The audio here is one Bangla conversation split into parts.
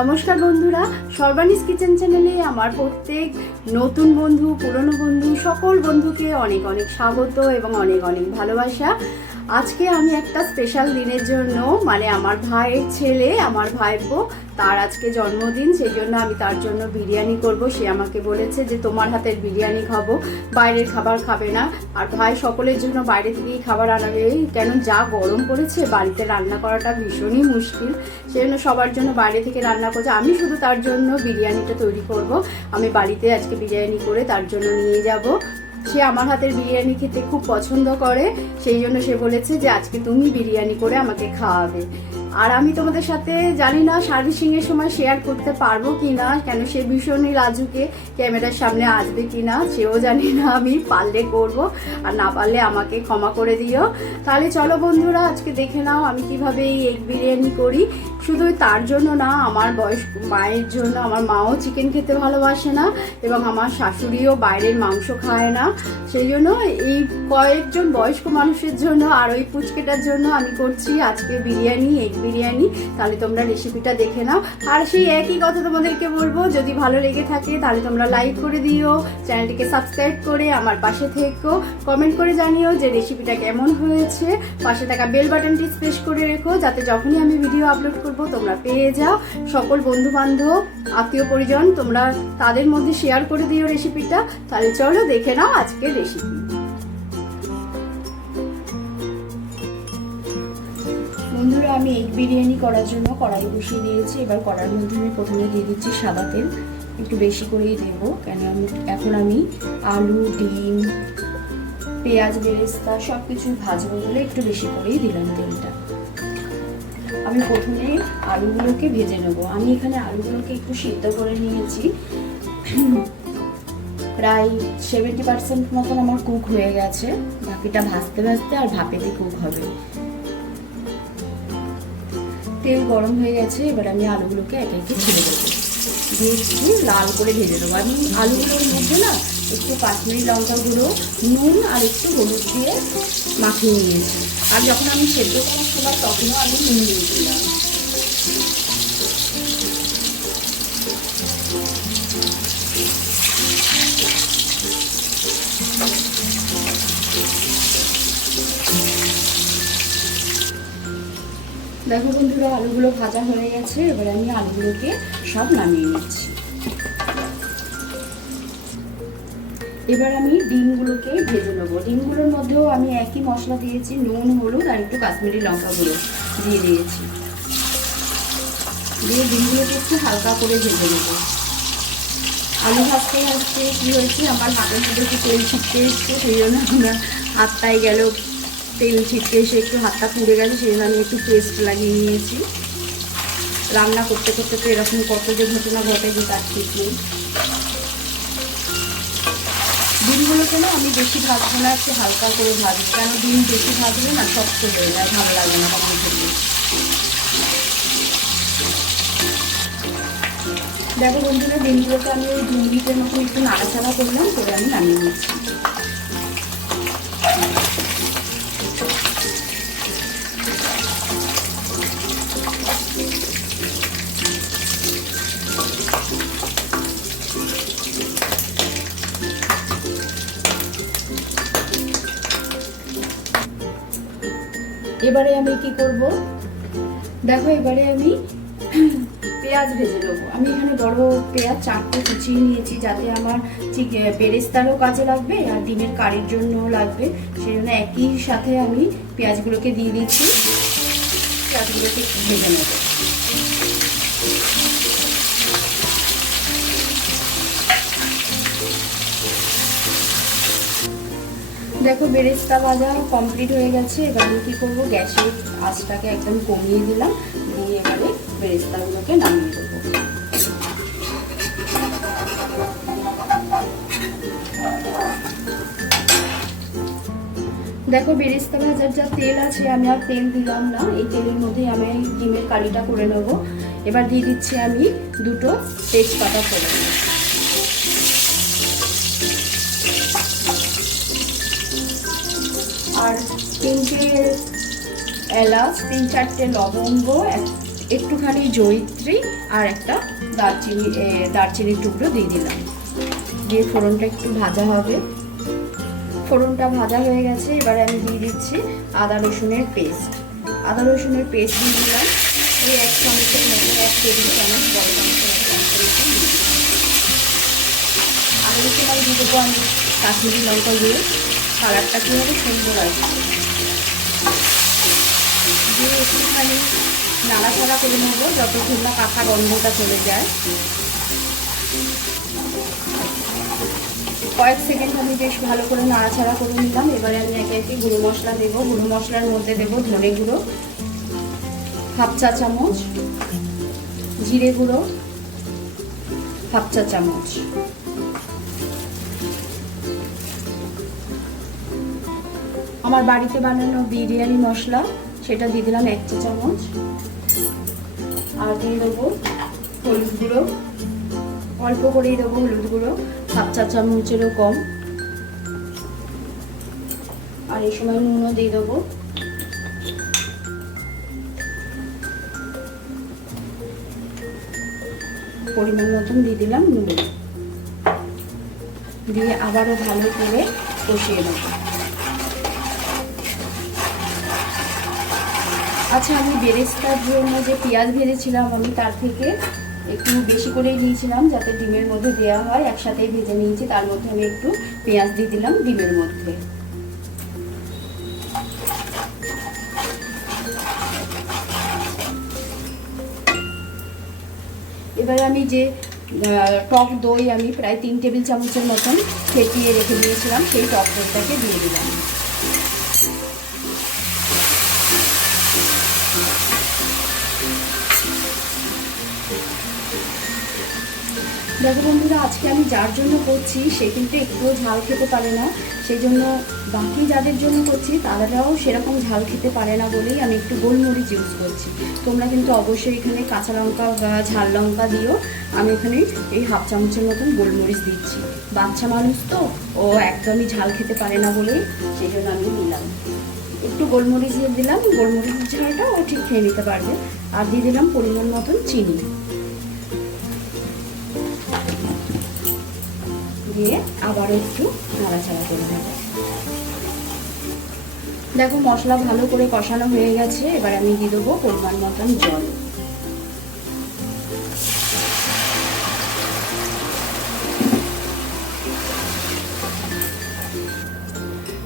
নমস্কার বন্ধুরা, সর্বানিস কিচেন চ্যানেলে আমার প্রত্যেক নতুন বন্ধু, পুরনো বন্ধু, সকল বন্ধুকে অনেক অনেক স্বাগত এবং অনেক অনেক ভালোবাসা। আজকে আমি একটা স্পেশাল দিনের জন্য মানে আমার ভাইয়ের ছেলে, আমার ভাইপো, তার আজকে জন্মদিন, সেই জন্য আমি তার জন্য বিরিয়ানি করব। সে আমাকে বলেছে যে, তোমার হাতের বিরিয়ানি খাব, বাইরের খাবার খাবে না। আর ভাই সকলের জন্য বাইরে থেকেই খাবার আনাবে। কেন, যা গরম পড়েছে, বাড়িতে রান্না করাটা ভীষণই মুশকিল। সেই জন্য সবার জন্য বাইরে থেকে রান্না করছে। আমি শুধু তার জন্য বিরিয়ানিটা তৈরি করব। আমি বাড়িতে আজকে বিরিয়ানি করে তার জন্য নিয়ে যাব। সে আমার হাতের বিরিয়ানি খেতে খুব পছন্দ করে, সেই জন্য সে বলেছে যে আজকে তুমি বিরিয়ানি করে আমাকে খাওয়াবে। আর আমি তোমাদের সাথে জানি না সার্ভিসিং এর সময় শেয়ার করতে পারব কি না কেন সে ভীষণই রাজুকে ক্যামেরার সামনে আসবে কি না সেও জানি না, আমি পারলে করব, আর না পারলে আমাকে ক্ষমা করে দিও। তাহলে চলো বন্ধুরা, আজকে দেখে নাও আমি কীভাবে এই এগ বিরিয়ানি করি। শুধু তার জন্য না, আমার বয়স্ক মায়ের জন্য আমার মাও চিকেন খেতে ভালোবাসে না, এবং আমার শাশুড়িও বাইরের মাংস খায় না। সেই জন্য এই কয়েকজন বয়স্ক মানুষের জন্য আর ওই পুচকেটার জন্য আমি করছি আজকে বিরিয়ানি এগ বিরিয়ানি, তাহলে তোমরা রেসিপিটা দেখে নাও। আর সেই একই কথা তোমাদেরকে বলব, যদি ভালো লেগে থাকে তাহলে তোমরা লাইক করে দিও, চ্যানেলটিকে সাবস্ক্রাইব করে আমার পাশে থেকো। কমেন্ট করে জানিও যে রেসিপিটা কেমন হয়েছে। পাশে থাকা বেল বাটনটি প্রেস করে রেখো, যাতে যখনই আমি ভিডিও আপলোড করব তোমরা পেয়ে যাও। সকল বন্ধু বান্ধব আত্মীয় পরিজন, তোমরা তাদের মধ্যে শেয়ার করে দিও রেসিপিটা তাহলে চলো দেখে নাও আজকের রেসিপি বন্ধুরা, আমি এগ বিরিয়ানি করার জন্য কড়াই বসিয়ে দিয়েছি। এবার কড়াইয়ের মধ্যে আমি প্রথমে দিয়ে দিচ্ছি সাদা তেল। একটু বেশি করেই দেব, কেন আমি এখন আমি আলু, ডিম, পেঁয়াজ, বেরেস্তা সব কিছু ভাজবো বলে একটু বেশি করেই দিলাম তেলটা। আমি প্রথমে আলুগুলোকে ভেজে নেব। আমি এখানে আলুগুলোকে একটু সিদ্ধ করে নিয়েছি। প্রায় সেভেন্টি পার্সেন্ট মতন আমার কুক হয়ে গেছে। বাকিটা ভাজতে ভাজতে আর ভাপেতে কুক হবে। তেল গরম হয়ে গেছে, এবার আমি আলুগুলোকে একে একে ছেড়ে দেবো। দিয়ে লাল করে ভেজে দেবো। আমি আলুগুলোর মধ্যে না, একটু কাশ্মীরি লঙ্কাগুলো নুন আর একটু হলুদ দিয়ে মাখিয়ে নিয়েছি। আর যখন আমি সেদ্ধ করার সময় তখনও আমি নুন দিয়েছিলাম দেখো বন্ধুরা, আলুগুলো ভাজা হয়ে গেছে। এবার আমি আলুগুলোকে সব নামিয়ে নিচ্ছি। এবার আমি ডিমগুলোকে ভেজে নেব। ডিমগুলোর মধ্যেও আমি একই মশলা দিয়েছি, নুন, হলুদ আর একটু কাশ্মীরি লঙ্কা গুঁড়ো দিয়ে দিয়েছি। দিয়ে ডিমগুলোকে একটু হালকা করে ভেজে নেব। আলু ভাজতে ভাজতে কী হয়েছে? আমার হাতের মধ্যে একটু তেল ছিটকে এসছে, সেই জন্য আমার হাতটাই গেল তেল ছিটকে এসে একটু হাতটা পুড়ে গেছে, সেই জন্য আমি একটু পেস্ট লাগিয়ে নিয়েছি। রান্না করতে করতে তো এরকম কত যে ঘটনা ঘটে যে তার ঠিক নেই। ডিমগুলোকে না আমি বেশি ভাজবো না, একটু হালকা করে ভাজবো। কেন ডিম বেশি ভাজলে না শক্ত হয়ে যায়, ভালো লাগে না তখন খেতে। দেখো বন্ধুরা, ডিমগুলোকে আমি ওই দু মিনিটের মতো একটু নাড়াচাড়া করলাম, করে আমি নামিয়ে নিচ্ছি। এবারে আমি কি করব? দেখো, এবারে আমি পেঁয়াজ ভেজে নেব। আমি এখানে বড় পেঁয়াজ, চারটে কুচিয়ে নিয়েছি যাতে আমার ঠিক বেরেস্তারও কাজে লাগবে আর ডিমের কারির জন্যও লাগবে। সেই জন্য একই সাথে আমি পেঁয়াজগুলোকে দিয়ে দিচ্ছি। পেঁয়াজগুলোকে ভেজে নেব। দেখো বেরেস্তা ভাজা কমপ্লিট হয়ে গেছে। এবার আমি কী করব? গ্যাসের আঁচটাকে একদম কমিয়ে দিলাম। দিয়ে এবারে বেরেস্তাগুলোকে নামিয়ে দেবো। দেখো বেরেস্তা ভাজার যা তেল আছে, আমি আর তেল দিলাম না। এই তেলের মধ্যে আমি ডিমের কারিটা করে নেব। এবার দিয়ে দিচ্ছি আমি দুটো তেজপাতা করে এলাচ, তিন চারটে লবঙ্গ একটুখানি জয়িত্রী আর একটা দারচিনি দারচিনির টুকরো দিয়ে দিলাম। দিয়ে ফোড়নটা একটু ভাজা হবে। ফোড়নটা ভাজা হয়ে গেছে, এবারে আমি দিয়ে দিচ্ছি আদা রসুনের পেস্ট। আদা রসুনের পেস্ট দিয়ে দিলাম। ওই এক চামচের মতো এক চামচ বড়। আর এর সময় দিয়ে দেবো আমি। কাশ্মীরি লঙ্কা দিয়ে। কালারটা কীভাবে সুন্দর আসবে। দিয়ে একটুখানি নাড়াচাড়া করে নেব যতক্ষণ না কাঁচা গন্ধটা চলে যায়। কয়েক সেকেন্ড আমি বেশ ভালো করে নাড়াচাড়া করে নিলাম। এবারে আমি একে একে গুঁড়ো মশলা দেবো। গুঁড়ো মশলার মধ্যে দেবো ধনে গুঁড়ো, হাফ চা চামচ, জিরে গুঁড়ো, হাফ চা চামচ। আমার বাড়িতে বানানো বিরিয়ানি মশলা সেটা দিয়ে দিলাম এক চা চামচ। আর দিয়ে দেবো হলুদ গুঁড়ো। অল্প করেই দেবো হলুদ গুঁড়ো, হাফ চা চামচেরও কম। আর এই সময় নুনও দিয়ে দেবো। পরিমাণ মতন দিয়ে দিলাম নুন। দিয়ে আবারও ভালো করে কষিয়ে দেবো আচ্ছা আমি বেরেস্তার জন্য যে পেঁয়াজ ভেজেছিলাম, আমি তার থেকে একটু বেশি করেই নিয়েছিলাম যাতে ডিমের মধ্যে দেওয়া হয়। একসাথেই ভেজে নিয়েছি, তার মধ্যে আমি একটু পেঁয়াজ দিয়ে দিলাম ডিমের মধ্যে। এবার আমি যে টক দই আমি প্রায় তিন টেবিল চামচের মতন ফেটিয়ে রেখে দিয়েছিলাম, সেই টক দইটাকে দিয়ে দিলাম। দেখো বন্ধুরা, আজকে আমি যার জন্য করছি, সে কিন্তু একটুও ঝাল খেতে পারে না। সেই জন্য বাকি যাদের জন্য করছি, তারাও সেরকম ঝাল খেতে পারে না বলেই আমি একটু গোলমরিচ ইউজ করছি। তোমরা কিন্তু অবশ্যই এখানে কাঁচা লঙ্কা বা ঝাল লঙ্কা দিও। আমি এখানে এই হাফ চামচের মতন গোলমরিচ দিচ্ছি। বাচ্চা মানুষ তো, ও একদমই ঝাল খেতে পারে না বলেই সেই জন্য আমি নিলাম একটু গোলমরিচ দিয়ে দিলাম। গোলমরিচ ঝালটা ও ঠিক খেয়ে নিতে পারবে। আর দিয়ে দিলাম পরিমাণ মতন চিনি। দিয়ে আবার একটু নাড়াচাড়া করে দেবো দেখো, মশলা ভালো করে কষানো হয়ে গেছে। এবার আমি দিয়ে দেবো পরিমাণ মতন জল।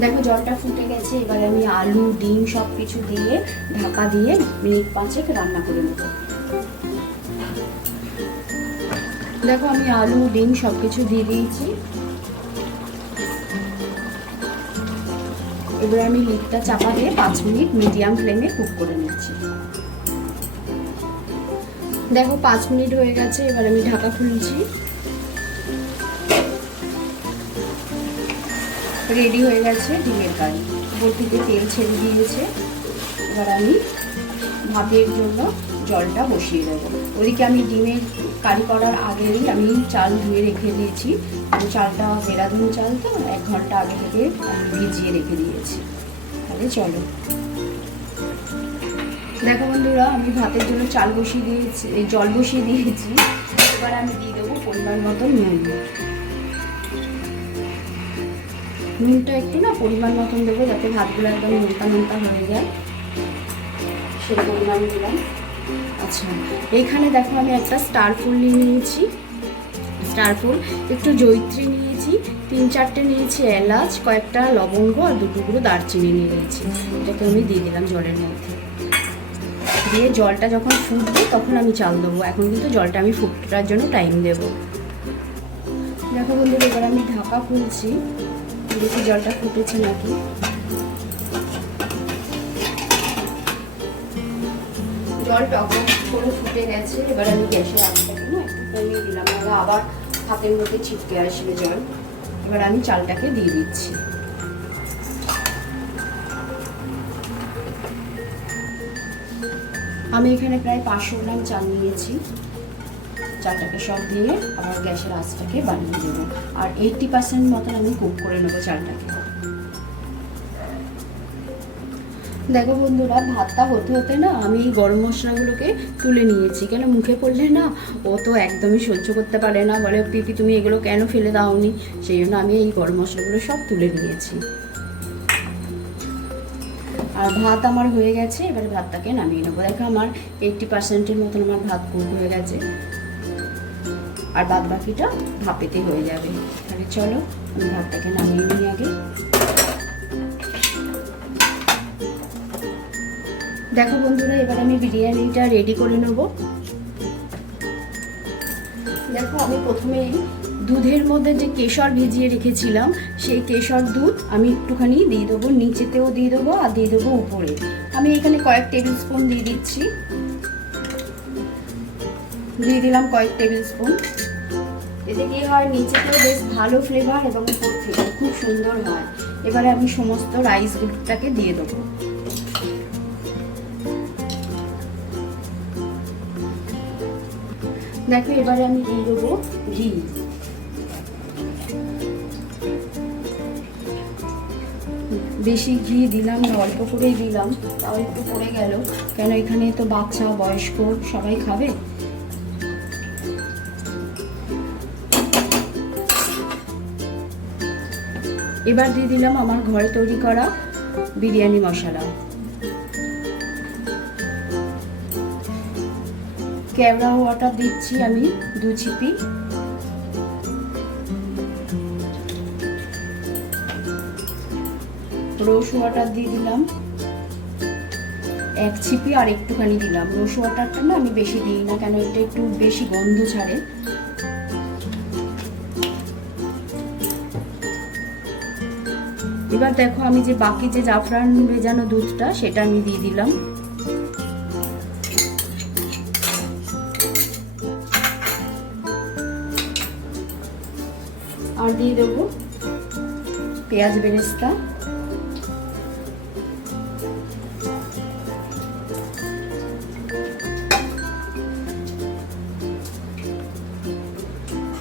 দেখো, জলটা ফুটে গেছে। এবার আমি আলু, ডিম সব কিছু দিয়ে ঢাকা দিয়ে মিনিট পাঁচেক রান্না করে নেব। দেখো, আমি আলু, ডিম সব কিছু দিয়ে দিয়েছি। এবার আমি লিডটা চাপা দিয়ে পাঁচ মিনিট মিডিয়াম ফ্লেমে কুক করে নিচ্ছি। দেখো, পাঁচ মিনিট হয়ে গেছে, এবার আমি ঢাকা খুলছি। রেডি হয়ে গেছে ডিমের কারি। উপর থেকে তেল ছেড়ে দিয়েছে। এবার আমি ভাতের জন্য জলটা বসিয়ে দেবো। ওদিকে আমি ডিমের কারি করার আগেই আমি চাল ধুয়ে রেখে দিয়েছি। চালটা দেরাদুন চাল তো, এক ঘণ্টা আগে থেকে ভিজিয়ে রেখে দিয়েছি। তাহলে চলো। দেখো বন্ধুরা, আমি ভাতের জন্য চাল বসিয়ে দিয়েছি জল বসিয়ে দিয়েছি। এবার আমি দিয়ে দেবো পরিমাণ মতো নুন। নুনটা একটু না পরিমাণ মতন দেবো যাতে ভাতগুলো একদম নোনতা নোনতা হয়ে যায়। সেই পরিমাণ দিলাম। আচ্ছা এইখানে দেখো আমি একটা স্টার ফুল নিয়ে নিয়েছি। স্টার ফুল, একটু জৈত্রী নিয়েছি, তিন চারটে নিয়েছি, এলাচ, কয়েকটা লবঙ্গ আর দু টুকরো দারচিনি নিয়ে নিয়েছি। এটাকে আমি দিয়ে দিলাম জলের মধ্যে। দিয়ে জলটা যখন ফুটবে তখন আমি চাল দেবো। এখন কিন্তু জলটা আমি ফুটার জন্য টাইম দেবো। দেখো বন্ধুরা, এবার আমি ঢাকা খুলছি। দেখি জলটা ফুটেছে নাকি। জল টক করে ফুটে গেছে, এবার আমি গ্যাসের আগুনটাকে না একটু কমিয়ে দিলাম। আবার হাতের মধ্যে ছিটকে আসবে জল। এবার আমি চালটাকে দিয়ে দিচ্ছি। আমি এখানে প্রায় পাঁচশো গ্রাম চাল নিয়েছি। চালটাকে সব দিয়ে আবার গ্যাসের আঁচটাকে বানিয়ে দেবো। আর এইটটি পার্সেন্ট মতন আমি কুক করে নেব চালটাকে। দেখো বন্ধুরা, ভাতটা হতে হতে না আমি এই গরম মশলাগুলোকে তুলে নিয়েছি। কেন মুখে পড়লে না ও তো একদমই সহ্য করতে পারে না। বলে, পিপি, তুমি এগুলো কেন ফেলে দাওনি? সেই জন্য আমি এই গরম মশলাগুলো সব তুলে নিয়েছি। আর ভাত আমার হয়ে গেছে, এবারে ভাতটাকে নামিয়ে নেব। দেখো আমার এইটটি পার্সেন্টের মতন আমার ভাত কুক হয়ে গেছে। আর বাদ বাকিটা ভাপেতে হয়ে যাবে। তাহলে চলো, আমি ভাতটাকে নামিয়ে নিই আগে। দেখো বন্ধুরা, এবার আমি বিরিয়ানিটা রেডি করে নেব। দেখো, আমি প্রথমে দুধের মধ্যে যে কেশর ভিজিয়ে রেখেছিলাম, সেই কেশর দুধ আমি একটুখানি দিয়ে দেবো, নিচেতেও দিয়ে দেবো আর দিয়ে দেবো উপরে। আমি এখানে কয়েক টেবিল স্পুন দিয়ে দিচ্ছি। দিয়ে দিলাম কয়েক টেবিল স্পুন। এতে কি হয়, নিচেতেও বেশ ভালো ফ্লেভার এবং উপর থেকে খুব সুন্দর হয়। এবারে আমি সমস্ত রাইস রাইসগুলোটাকে দিয়ে দেবো। দেখো এবারে আমি দিয়ে দেবো ঘি। বেশি ঘি দিলাম না, অল্প করেই দিলাম, তাও একটু পড়ে গেল। কেন এখানে তো বাচ্চা, বয়স্ক, সবাই খাবে? এবার দিয়ে দিলাম আমার ঘরে তৈরি করা বিরিয়ানি মশলা। কেওড়া ওয়াটার দিচ্ছি আমি দু চিপি। রোস ওয়াটার দিয়ে দিলাম। এক ছিপি আর একটুখানি দিলাম। রোস ওয়াটারটা না আমি বেশি দিই না, কেন এটা একটু বেশি গন্ধ ছাড়ে। এবার দেখো আমি যে বাকি যে জাফরান ভেজানো দুধটা, সেটা আমি দিয়ে দিলাম। দিয়ে দেবো পেঁয়াজ বেরেস্তা।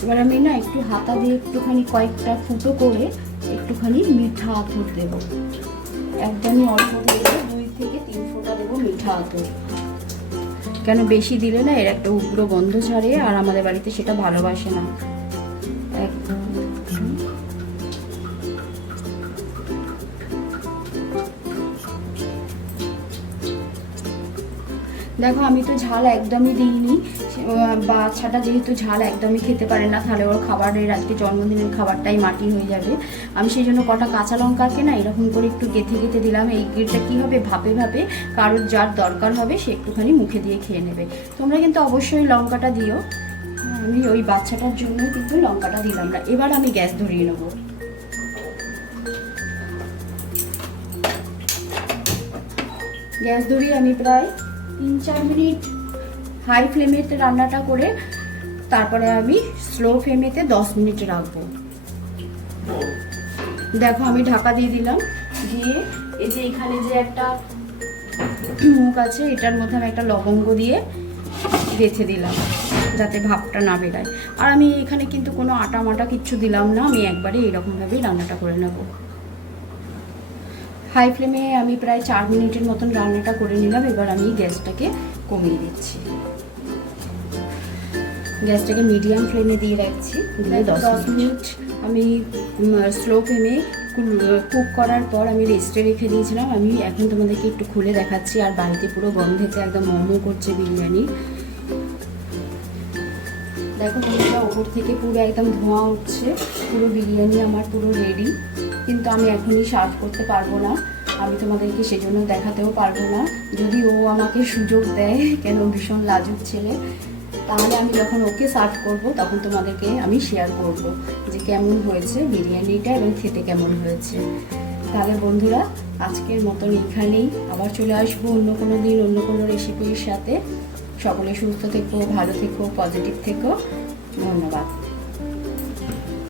এবার আমি না একটু হাতা দিয়ে একটুখানি কয়েকটা ফুটো করে একটুখানি মিঠা আতর দেবো। একদমই অল্প দেবো, দুই থেকে তিন ফোঁটা দেবো মিঠা আতর। কেন বেশি দিলে না এর একটা উগ্র গন্ধ ছাড়ে আর আমাদের বাড়িতে সেটা ভালোবাসে না। দেখো, আমি তো ঝাল একদমই দিইনি। বাচ্চাটা যেহেতু ঝাল একদমই খেতে পারে না, তাহলে ওর খাবারের আজকে জন্মদিনের খাবারটাই মাটি হয়ে যাবে। আমি সেই জন্য কটা কাঁচা লঙ্কাকে না এরকম করে একটু গেঁথে গেঁথে দিলাম। এই গেটটা কী হবে? ভাপে ভাপে। কারোর যার দরকার হবে, সে একটুখানি মুখে দিয়ে খেয়ে নেবে। তোমরা কিন্তু অবশ্যই লঙ্কাটা দিও। আমি ওই বাচ্চাটার জন্য কিন্তু লঙ্কাটা দিলাম না। এবার আমি গ্যাস ধরিয়ে নেব। গ্যাস ধরিয়ে আমি প্রায় তিন চার মিনিট হাই ফ্লেমেতে রান্নাটা করে তারপরে আমি স্লো ফ্লেমেতে দশ মিনিট রাখব। দেখো আমি ঢাকা দিয়ে দিলাম। দিয়ে এই যে এখানে যে একটা মুখ আছে, এটার মধ্যে আমি একটা লবঙ্গ দিয়ে বেছে দিলাম, যাতে ভাবটা না বেরায়। আর আমি এখানে কিন্তু কোনো আটা মাটা কিচ্ছু দিলাম না, আমি একবারে এরকমভাবেই রান্নাটা করে নেব। হাই ফ্লেমে আমি প্রায় চার মিনিটের মতন রান্নাটা করে নিলাম এবার আমি গ্যাসটাকে কমিয়ে দিচ্ছি। গ্যাসটাকে মিডিয়াম ফ্লেমে দিয়ে রাখছি দিয়ে দশ মিনিট আমি স্লো ফ্লেমে কুক করার পর আমি রেস্টে রেখে দিয়েছিলাম। আমি এখন তোমাদেরকে একটু খুলে দেখাচ্ছি আর বাড়িতে পুরো গন্ধেতে একদম মোমো করছে বিরিয়ানি। দেখো বন্ধুরা ওপর থেকে পুরো একদম ধোঁয়া উঠছে পুরো বিরিয়ানি আমার পুরো রেডি কিন্তু আমি এখনই সার্ভ করতে পারব না। আমি তোমাদেরকে সেজন্য দেখাতেও পারব না। যদি ও আমাকে সুযোগ দেয়, কেন ভীষণ লাজুক ছেলে? তাহলে আমি যখন ওকে সার্ভ করব, তখন তোমাদেরকে আমি শেয়ার করব যে কেমন হয়েছে বিরিয়ানিটা এবং খেতে কেমন হয়েছে। তাহলে বন্ধুরা, আজকের মতন এখানেই। আবার চলে আসব অন্য কোনো দিন, অন্য কোনো রেসিপির সাথে। সকলে সুস্থ থেকো, ভালো থেকো পজিটিভ থেকো। ধন্যবাদ।